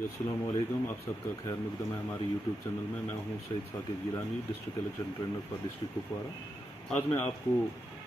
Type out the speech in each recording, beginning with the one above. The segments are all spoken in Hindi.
अस्सलाम वालेकुम, आप सबका खैर मकदम है हमारे यूट्यूब चैनल में। मैं हूं Syed Saqib Gilani, district election trainer for district Kupwara. आज मैं आपको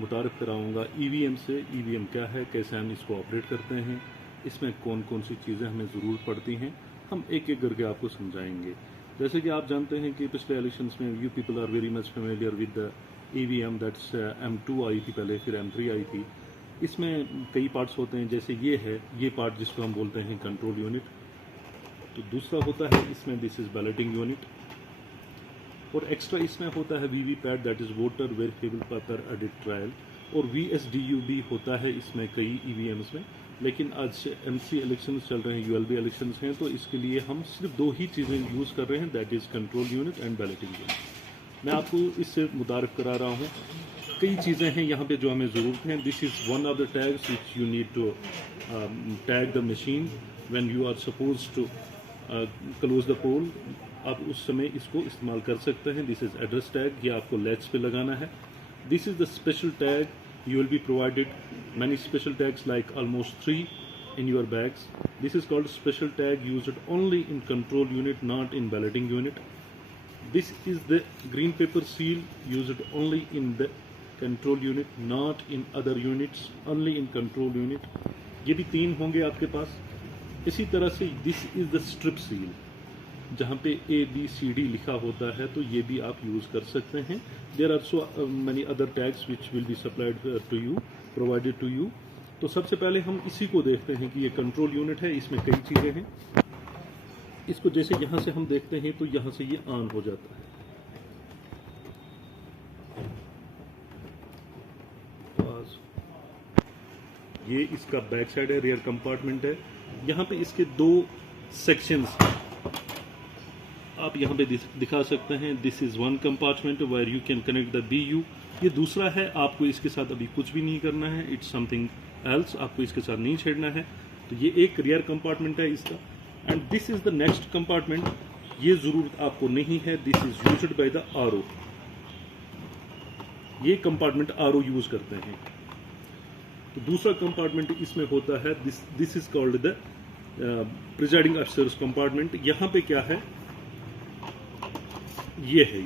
मुतारफ़ कराऊंगा ईवीएम से। ईवीएम क्या है, कैसे हम इसको ऑपरेट करते हैं, इसमें कौन कौन सी चीज़ें हमें ज़रूरत पड़ती हैं, हम एक एक करके आपको समझाएंगे। जैसे कि आप जानते हैं कि पिछले इलेक्शंस में you people are very much familiar with the EVM, that's M2 आई थी पहले, फिर M3 आई थी। इसमें कई पार्ट्स होते हैं, जैसे ये पार्ट जिसको हम बोलते हैं कंट्रोल यूनिट। तो दूसरा होता है इसमें दिस इज बैलेटिंग यूनिट, और एक्स्ट्रा इसमें होता है VVPAT, that is voter verifiable paper audit trail, और VSDU भी होता है इसमें कई ईवीएम्स में। लेकिन आज MC इलेक्शंस चल रहे हैं, ULB इलेक्शंस हैं, तो इसके लिए हम सिर्फ दो ही चीज़ें यूज़ कर रहे हैं, that is control unit and balloting unit. मैं आपको इससे मुतारिफ करा रहा हूँ। कई चीज़ें हैं यहाँ पे जो हमें ज़रूरत है। This is one of the tags which you need to tag the machine when you are suppose to close the poll. आप उस समय इसको इस्तेमाल कर सकते हैं। दिस इज़ एड्रेस टैग, ये आपको लेग्स पे लगाना है। This is the special tag, you will be provided many special tags like almost 3 in your bags. This is called special tag, used only in control unit, not in balloting unit. This is the green paper seal, used only in the control unit, not in other units, only in control unit. ये भी 3 होंगे आपके पास। इसी तरह से this is the strip seal, जहाँ पे ABCD लिखा होता है, तो ये भी आप यूज़ कर सकते हैं। There are so many other tags which will be supplied to you, provided to you. तो सबसे पहले हम इसी को देखते हैं कि ये कंट्रोल यूनिट है, इसमें कई चीज़ें हैं। इसको जैसे यहाँ से हम देखते हैं तो यहाँ से ये ऑन हो जाता है। ये इसका बैक साइड है, रियर कंपार्टमेंट है। यहाँ पे इसके 2 सेक्शंस आप यहाँ पे दिखा सकते हैं। This is one compartment where you can connect the BU। ये दूसरा है, आपको इसके साथ अभी कुछ भी नहीं करना है, इट्स समथिंग एल्स, आपको इसके साथ नहीं छेड़ना है। तो ये एक रियर कंपार्टमेंट है इसका। And this is the next compartment, ये ज़रूरत आपको नहीं है। This is used by the RO। ये कंपार्टमेंट RO यूज़ करते हैं। तो दूसरा कंपार्टमेंट इसमें होता है, this is called the presiding officers compartment. यहाँ पे क्या है, ये है,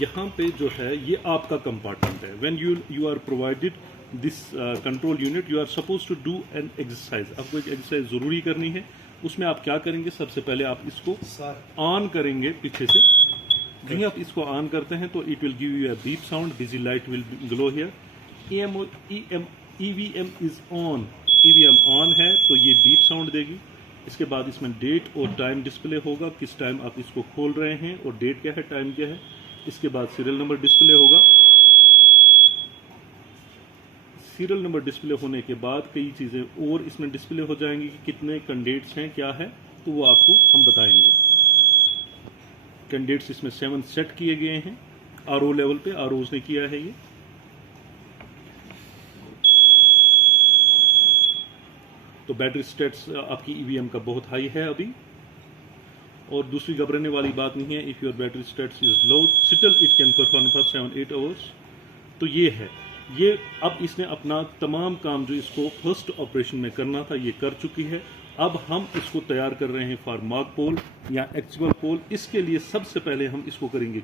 यहाँ पे जो है ये आपका कंपार्टमेंट है। When you are provided this control unit, you are suppose to do an exercise. आपको एक एक्सरसाइज जरूरी करनी है। उसमें आप क्या करेंगे, सबसे पहले आप इसको ऑन करेंगे पीछे से। जब आप इसको ऑन करते हैं तो it will give you a beep sound, busy light will glow here. EVM is on, EVM on है तो ये बीप साउंड देगी। इसके बाद इसमें डेट और टाइम डिस्प्ले होगा, किस टाइम आप इसको खोल रहे हैं और डेट क्या है, टाइम क्या है। इसके बाद सीरियल नंबर डिस्प्ले होगा। सीरियल नंबर डिस्प्ले होने के बाद कई चीज़ें और इसमें डिस्प्ले हो जाएंगी कि कितने कैंडिडेट्स हैं, क्या है, तो वो आपको हम बताएंगे। कैंडिडेट्स इसमें 7 सेट किए गए हैं, RO लेवल पे, ROs ने किया है ये। तो बैटरी स्टेट्स आपकी EVM का बहुत हाई है अभी, और दूसरी घबराने वाली बात नहीं है। If your battery states is low, still it can perform for 7-8 hours. तो ये है, ये अब इसने अपना तमाम काम जो इसको फर्स्ट ऑपरेशन में करना था ये कर चुकी है। अब हम इसको तैयार कर रहे हैं फॉर मॉक पोल या एक्चुअल पोल। इसके लिए सबसे पहले हम इसको करेंगे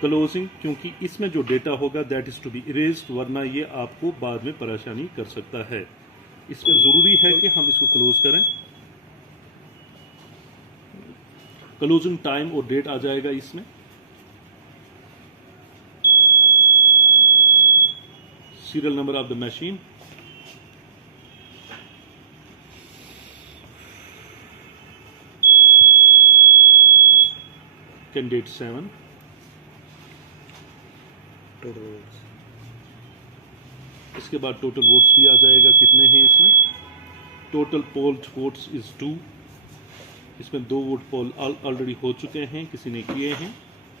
क्लोजिंग, क्योंकि इसमें जो डेटा होगा that is to be erased, वरना ये आपको बाद में परेशानी कर सकता है। इसमें जरूरी है कि हम इसको क्लोज करें। क्लोजिंग टाइम और डेट आ जाएगा इसमें। Serial number of the machine, candidate 7, इसके बाद टोटल वोट्स भी आ जाएगा, कितने हैं इसमें। Total polled votes is 2। इसमें 2 वोट पोल ऑलरेडी हो चुके हैं, किसी ने किए हैं।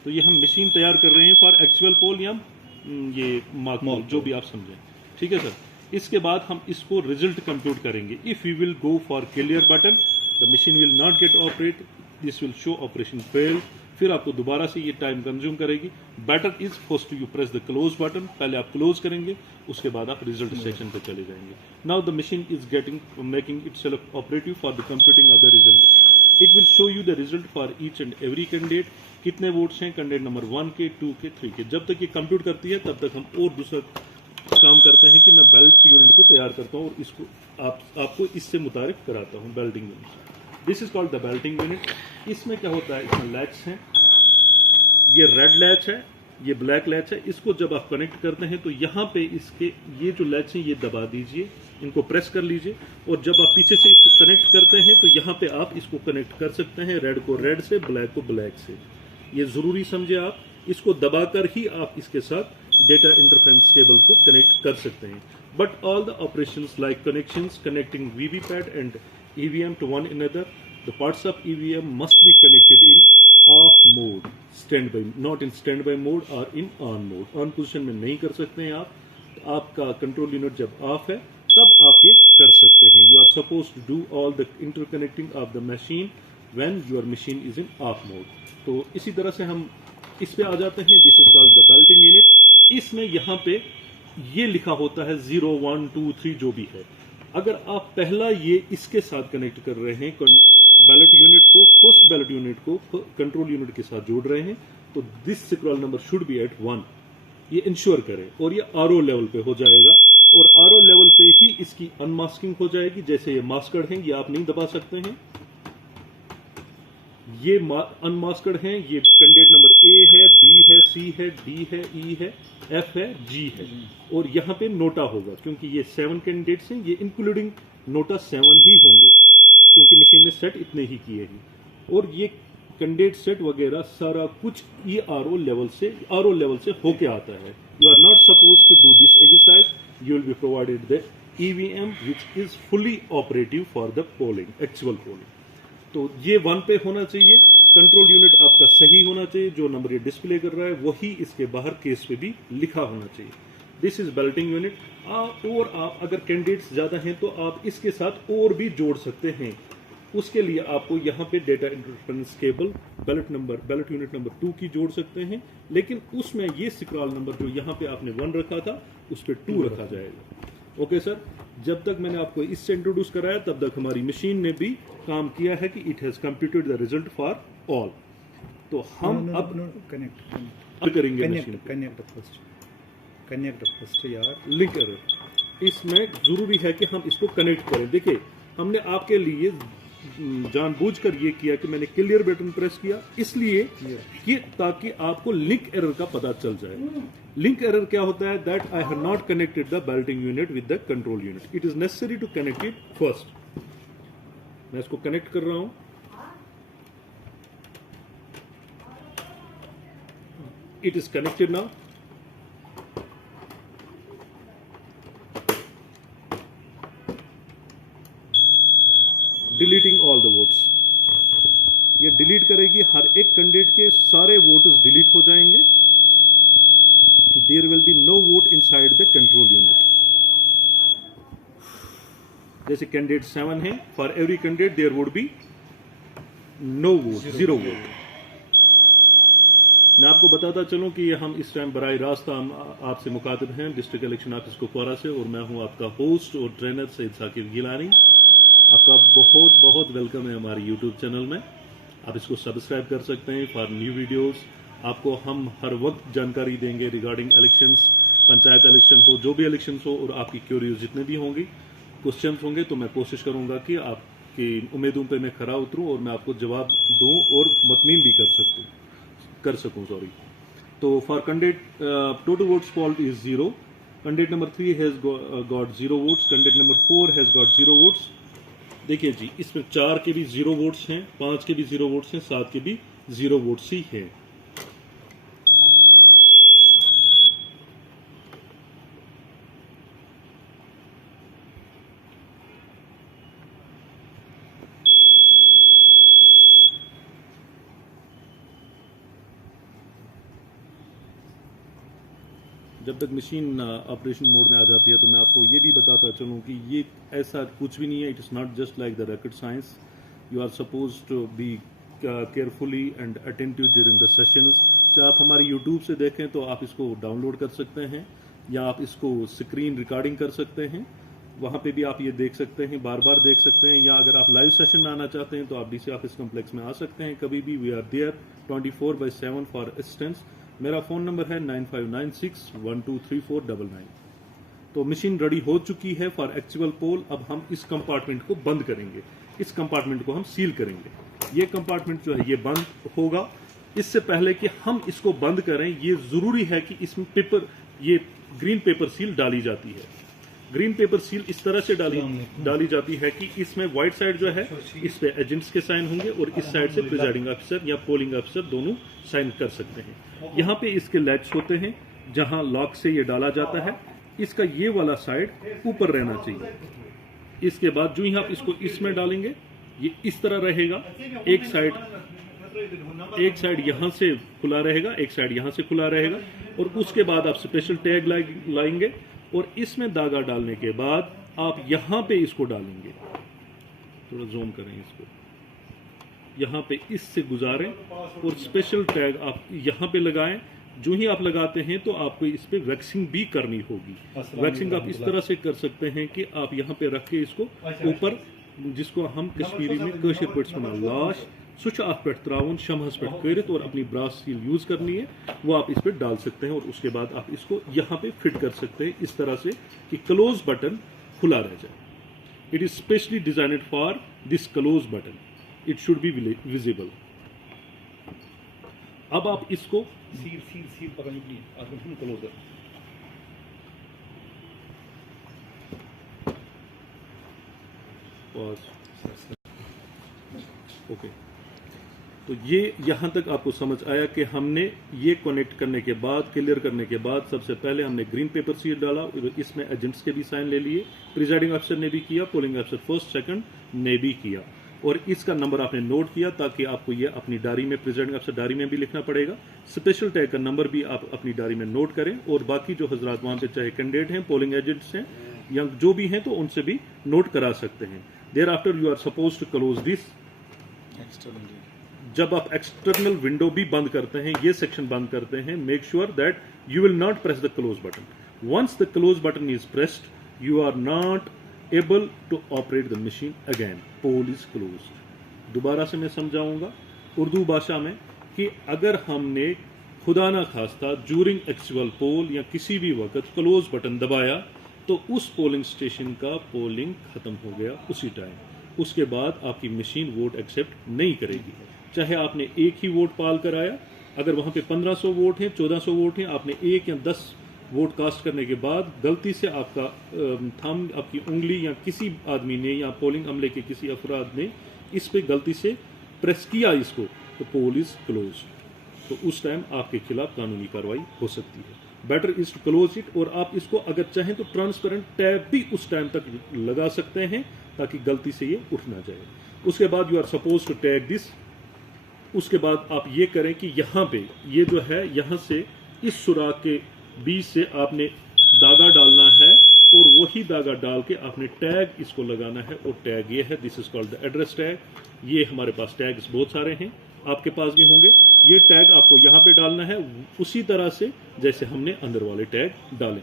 तो ये हम मशीन तैयार कर रहे हैं फॉर एक्चुअल पोल या ये मॉक पोल, जो भी आप समझें। ठीक है सर। इसके बाद हम इसको रिजल्ट कंप्यूट करेंगे। If you will go for clear button, the machine will not gate operate, this will show operation failed. फिर आपको दोबारा से ये टाइम कंज्यूम करेगी। Better is first you press the close button, पहले आप क्लोज करेंगे, उसके बाद आप रिजल्ट सेक्शन पे चले जाएंगे। Now the machine is making itself operative for the computing of the result. It will show you the result for each and every candidate, कितने वोट्स हैं कैंडिडेट नंबर 1 के, 2 के, 3 के। जब तक ये कंप्यूट करती है तब तक हम और दूसरा काम करते हैं कि मैं बेल्ट यूनिट को तैयार करता हूँ और इसको आपको इससे मुतारिफ कराता हूँ Belting unit. This is called the balloting unit. इसमें क्या होता है, इसमें लैच हैं, ये रेड लैच है, ये ब्लैक लैच है। इसको जब आप कनेक्ट करते हैं तो यहाँ पे इसके ये जो लैच है ये दबा दीजिए, इनको प्रेस कर लीजिए, और जब आप पीछे से इसको कनेक्ट करते हैं तो यहाँ पे आप इसको कनेक्ट कर सकते हैं, रेड को रेड से, ब्लैक को ब्लैक से। ये जरूरी समझे आप, इसको दबाकर ही आप इसके साथ डेटा इंटरफेरेंस केबल को कनेक्ट कर सकते हैं। But all the operations like connections, connecting VVPAT and EVM to one another, the parts of EVM must be connected in off mode, standby, not in standby mode और in on mode. On position में नहीं कर सकते हैं आप। तो आपका कंट्रोल यूनिट जब ऑफ है तब आप ये कर सकते हैं। You are suppose to do all the interconnecting of the machine when your machine is in off mode. तो इसी तरह से हम इस पे आ जाते हैं। This is called the balloting unit. इसमें यहाँ पे ये लिखा होता है 0, 1, 2, 3 जो भी है। अगर आप पहला ये इसके साथ कनेक्ट कर रहे हैं, बैलेट यूनिट को, फर्स्ट बैलेट यूनिट को कंट्रोल यूनिट के साथ जोड़ रहे हैं, तो this sequel number should be at 1, ये इंश्योर करें। और ये आरओ लेवल पे हो जाएगा, और आरओ लेवल पे ही इसकी अनमास्किंग हो जाएगी। जैसे ये मास्कड हैं, ये आप नहीं दबा सकते हैं, ये अनमास्कड हैं। ये कैंडिडेट नंबर ए है, बी है, सी है, डी है, ई है, एफ है, जी है, और यहाँ पे नोटा होगा, क्योंकि ये 7 कैंडिडेट्स हैं, ये इंक्लूडिंग नोटा 7 ही होंगे, क्योंकि मशीन ने सेट इतने ही किए हैं। और ये कैंडिडेट सेट वगैरह सारा कुछ ये आरओ लेवल से होके आता है। You are not suppose to do this exercise, you will be provided the EVM which is fully operative for the polling, actual polling. तो ये 1 पे होना चाहिए। कंट्रोल यूनिट आपका सही होना चाहिए, जो नंबर ये डिस्प्ले कर रहा है वही इसके बाहर केस पे भी लिखा होना चाहिए। This is Belting unit. और आप अगर कैंडिडेट्स ज्यादा हैं तो आप इसके साथ और भी जोड़ सकते हैं। उसके लिए आपको यहाँ पे data interference cable ballot unit number 2 की जोड़ सकते हैं, लेकिन उसमें ये सिक्राल नंबर जो यहाँ पे आपने 1 रखा था उस पर 2 रखा जाएगा। ओके सर, जब तक मैंने आपको इससे इंट्रोड्यूस कराया तब तक हमारी मशीन ने भी काम किया है कि it has computed the result for all. तो हम अब करेंगे मशीन कनेक्ट फर्स्ट यार लिंक एरर। इसमें जरूरी है कि हम इसको कनेक्ट करें। देखिए, हमने आपके लिए जानबूझकर ये किया कि मैंने क्लियर बटन प्रेस किया, इसलिए कि ताकि आपको लिंक एरर का पता चल जाए। लिंक एरर क्या होता है? That I have not connected the balloting unit with the control unit. It is necessary to connect it first. मैं इसको कनेक्ट कर रहा हूं। It is connected now. Deleting all the votes. ये डिलीट करेगी, हर एक कैंडिडेट के सारे वोट्स डिलीट हो जाएंगे। There will be no vote inside the control unit. जैसे कैंडिडेट 7 है, for every candidate there would be no vote, 0 vote. मैं आपको बताता चलूं कि हम इस टाइम बराह रास्त आपसे मुखातिब हैं डिस्ट्रिक्ट इलेक्शन ऑफिस कुपवारा से, और मैं हूं आपका होस्ट और ट्रेनर सैयद साकिब गिलानी। आपका बहुत बहुत वेलकम है हमारे यूट्यूब चैनल में। आप इसको सब्सक्राइब कर सकते हैं फॉर न्यू वीडियोस। आपको हम हर वक्त जानकारी देंगे रिगार्डिंग इलेक्शंस, पंचायत इलेक्शन हो, जो भी इलेक्शंस हो, और आपकी क्यूरीज जितने भी होंगी, क्वेश्चंस होंगे, तो मैं कोशिश करूंगा कि आपकी उम्मीदों पे मैं खरा उतरूं और मैं आपको जवाब दूं और मतमीन भी कर सकूं। तो for candidate total votes polled is 0। Candidate number 3 has got 0 votes. Candidate number 4 has got 0 votes. देखिए जी, इसमें 4 के भी 0 वोट्स हैं, 5 के भी 0 वोट्स हैं, 7 के भी 0 वोट्स ही हैं। जब तक मशीन ऑपरेशन मोड में आ जाती है तो मैं आपको ये भी बताता चलूँ कि ये ऐसा कुछ भी नहीं है। It is not just like the rocket science. You are suppose to be carefully and attentive during the sessions. चाहे आप हमारे यूट्यूब से देखें तो आप इसको डाउनलोड कर सकते हैं, या आप इसको स्क्रीन रिकॉर्डिंग कर सकते हैं, वहाँ पे भी आप ये देख सकते हैं, बार बार देख सकते हैं। या अगर आप लाइव सेशन में आना चाहते हैं तो आप डीसी ऑफिस कॉम्प्लेक्स में आ सकते हैं कभी भी। We are there 24/7 for assistance. मेरा फ़ोन नंबर है 9596123499। तो मशीन रेडी हो चुकी है फॉर एक्चुअल पोल। अब हम इस कंपार्टमेंट को बंद करेंगे, इस कंपार्टमेंट को हम सील करेंगे। ये कंपार्टमेंट जो है ये बंद होगा। इससे पहले कि हम इसको बंद करें, ये जरूरी है कि इसमें पेपर, ये ग्रीन पेपर सील डाली जाती है। ग्रीन पेपर सील इस तरह से डाली जाती है कि इसमें व्हाइट साइड जो है इस पे एजेंट्स के साइन होंगे और इस साइड से प्रिजाइडिंग ऑफिसर या पोलिंग ऑफिसर दोनों साइन कर सकते हैं। यहाँ पे इसके लैच होते हैं जहां लॉक से ये डाला जाता है। इसका ये वाला साइड ऊपर रहना चाहिए। इसके बाद जो ही आप इसको इसमें डालेंगे ये इस तरह रहेगा। एक साइड यहां से खुला रहेगा, एक साइड यहां से खुला रहेगा। और उसके बाद आप स्पेशल टैग लाएंगे और इसमें धागा डालने के बाद आप यहां पे इसको डालेंगे। थोड़ा जूम करें इसको, यहां पे इससे गुजारें और स्पेशल टैग आप यहां पे लगाएं। जो ही आप लगाते हैं तो आपको इस पे वैक्सिंग भी करनी होगी। वैक्सिंग आप इस तरह से कर सकते हैं कि आप यहाँ पे रख के इसको ऊपर, जिसको हम कश्मीरी में कशर पट्स में लाश सुच आप पे त्राउन शमहस पे करित और अपनी ब्रास सील यूज करनी है, वो आप इस पे डाल सकते हैं। और उसके बाद आप इसको यहाँ पे फिट कर सकते हैं इस तरह से कि क्लोज बटन खुला रह जाए। It is specially designed for this close button, it should be visible. अब आप इसको सील पकड़ने के लिए क्लोज कर। ओके, तो ये यहां तक आपको समझ आया कि हमने ये कनेक्ट करने के बाद, क्लियर करने के बाद, सबसे पहले हमने ग्रीन पेपर सील डाला, इसमें एजेंट्स के भी साइन ले लिए, प्रिजाइडिंग ऑफिसर ने भी किया, पोलिंग ऑफिसर फर्स्ट सेकंड ने भी किया, और इसका नंबर आपने नोट किया ताकि आपको ये अपनी डायरी में, प्रेसिडेंट ऑफिसर डायरी में भी लिखना पड़ेगा। स्पेशल टैग का नंबर भी आप अपनी डायरी में नोट करें। और बाकी जो हजरात वहां पे चाहे कैंडिडेट हैं, पोलिंग एजेंट्स हैं या जो भी हैं, तो उनसे भी नोट करा सकते हैं। Thereafter you are suppose to close this. जब आप एक्सटर्नल विंडो भी बंद करते हैं, ये सेक्शन बंद करते हैं, make sure that you will not press the close button. Once the close button is pressed, you are not able to operate the machine again. Poll is closed. दोबारा से मैं समझाऊंगा उर्दू भाषा में कि अगर हमने खुदा ना खास्ता ड्यूरिंग एक्चुअल पोल या किसी भी वक्त क्लोज बटन दबाया तो उस पोलिंग स्टेशन का पोलिंग खत्म हो गया उसी टाइम। उसके बाद आपकी मशीन वोट एक्सेप्ट नहीं करेगी। चाहे आपने एक ही वोट पाल कराया, अगर वहां पे 1500 वोट हैं, 1400 वोट हैं, आपने 1 या 10 वोट कास्ट करने के बाद गलती से आपका थंब, आपकी उंगली या किसी आदमी ने या पोलिंग अमले के किसी अफराद ने इस पे गलती से प्रेस किया इसको, तो पोल इज क्लोज। तो उस टाइम आपके खिलाफ कानूनी कार्रवाई हो सकती है। Better is to close it. और आप इसको अगर चाहें तो ट्रांसपेरेंट टैब भी उस टाइम तक लगा सकते हैं ताकि गलती से ये उठ ना जाए। उसके बाद you are suppose to tag this. उसके बाद आप ये करें कि यहाँ पे ये जो है, यहाँ से इस सुराख के बीच से आपने धागा डालना है और वही धागा डाल के आपने टैग इसको लगाना है। और टैग ये है, this is called the address tag. ये हमारे पास टैग्स बहुत सारे हैं, आपके पास भी होंगे। ये टैग आपको यहाँ पे डालना है उसी तरह से जैसे हमने अंदर वाले टैग डाले।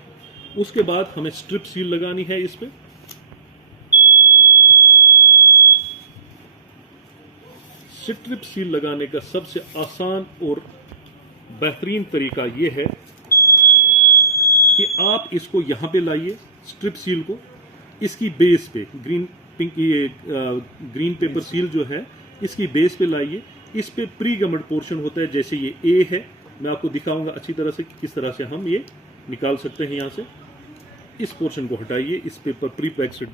उसके बाद हमें स्ट्रिप सील लगानी है इस पे। स्ट्रिप सील लगाने का सबसे आसान और बेहतरीन तरीका ये है कि आप इसको यहां पे लाइए, स्ट्रिप सील को इसकी बेस पे, ग्रीन पेपर सील जो है इसकी बेस पे लाइए। इस पे प्री गमड पोर्शन होता है, जैसे ये ए है, मैं आपको दिखाऊंगा अच्छी तरह से किस तरह से हम ये निकाल सकते हैं। यहां से इस पोर्शन को हटाइए, इस पेपर प्री पैक्ड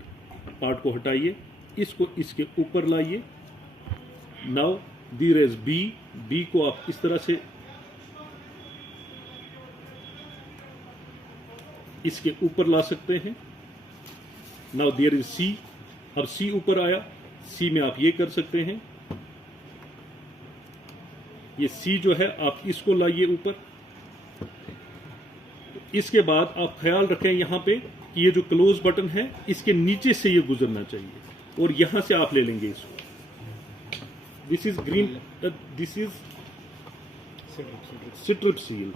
पार्ट को हटाइए, इसको इसके ऊपर लाइए। नाउ देयर इज बी को आप इस तरह से इसके ऊपर ला सकते हैं। Now there is C. अब सी ऊपर आया, सी में आप ये कर सकते हैं, ये सी जो है आप इसको लाइए ऊपर। इसके बाद आप ख्याल रखें यहां पे कि ये जो क्लोज बटन है इसके नीचे से ये गुजरना चाहिए और यहां से आप ले लेंगे इसको। This is green, this is strip seal.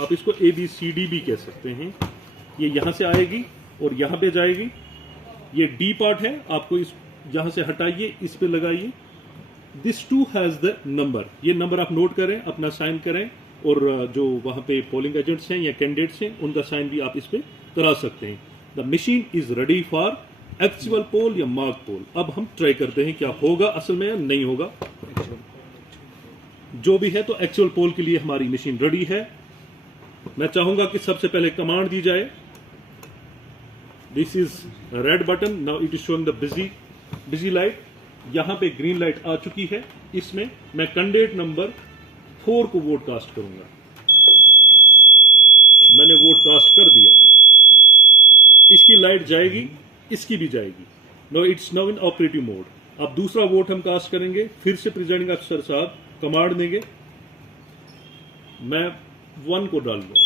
आप इसको ABCD भी कह सकते हैं। ये यहां से आएगी और यहां पे जाएगी। ये D पार्ट है, आपको इस यहां से हटाइए, इस पे लगाइए। This too has the number, ये नंबर आप नोट करें, अपना साइन करें, और जो वहां पे पोलिंग एजेंट्स हैं या कैंडिडेट्स हैं उनका साइन भी आप इस पे करा सकते हैं। The machine is ready for actual poll या मार्क पोल। अब हम ट्राई करते हैं क्या होगा असल में या नहीं होगा। जो भी है तो एक्चुअल पोल के लिए हमारी मशीन रेडी है। मैं चाहूंगा कि सबसे पहले कमांड दी जाए। This is red button, now it is showing the busy light. यहां पे ग्रीन लाइट आ चुकी है। इसमें मैं कैंडिडेट नंबर 4 को वोट कास्ट करूंगा। मैंने वोट कास्ट कर दिया। इसकी लाइट जाएगी, इसकी भी जाएगी। No it's now in operative mode. अब दूसरा वोट हम कास्ट करेंगे। फिर से प्रेसिडेंट अफसर साहब कमांड देंगे। मैं 1 को डाल दूं।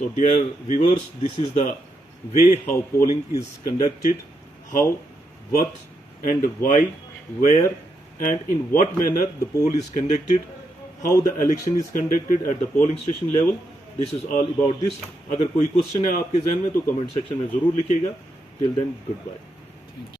तो dear viewers, this is the way how polling is conducted, how, what and why, where and in what manner the poll is conducted, how the election is conducted at the polling station level. This is all about this. अगर कोई क्वेश्चन है आपके जहन में तो कमेंट सेक्शन में जरूर लिखिएगा। Till then, goodbye.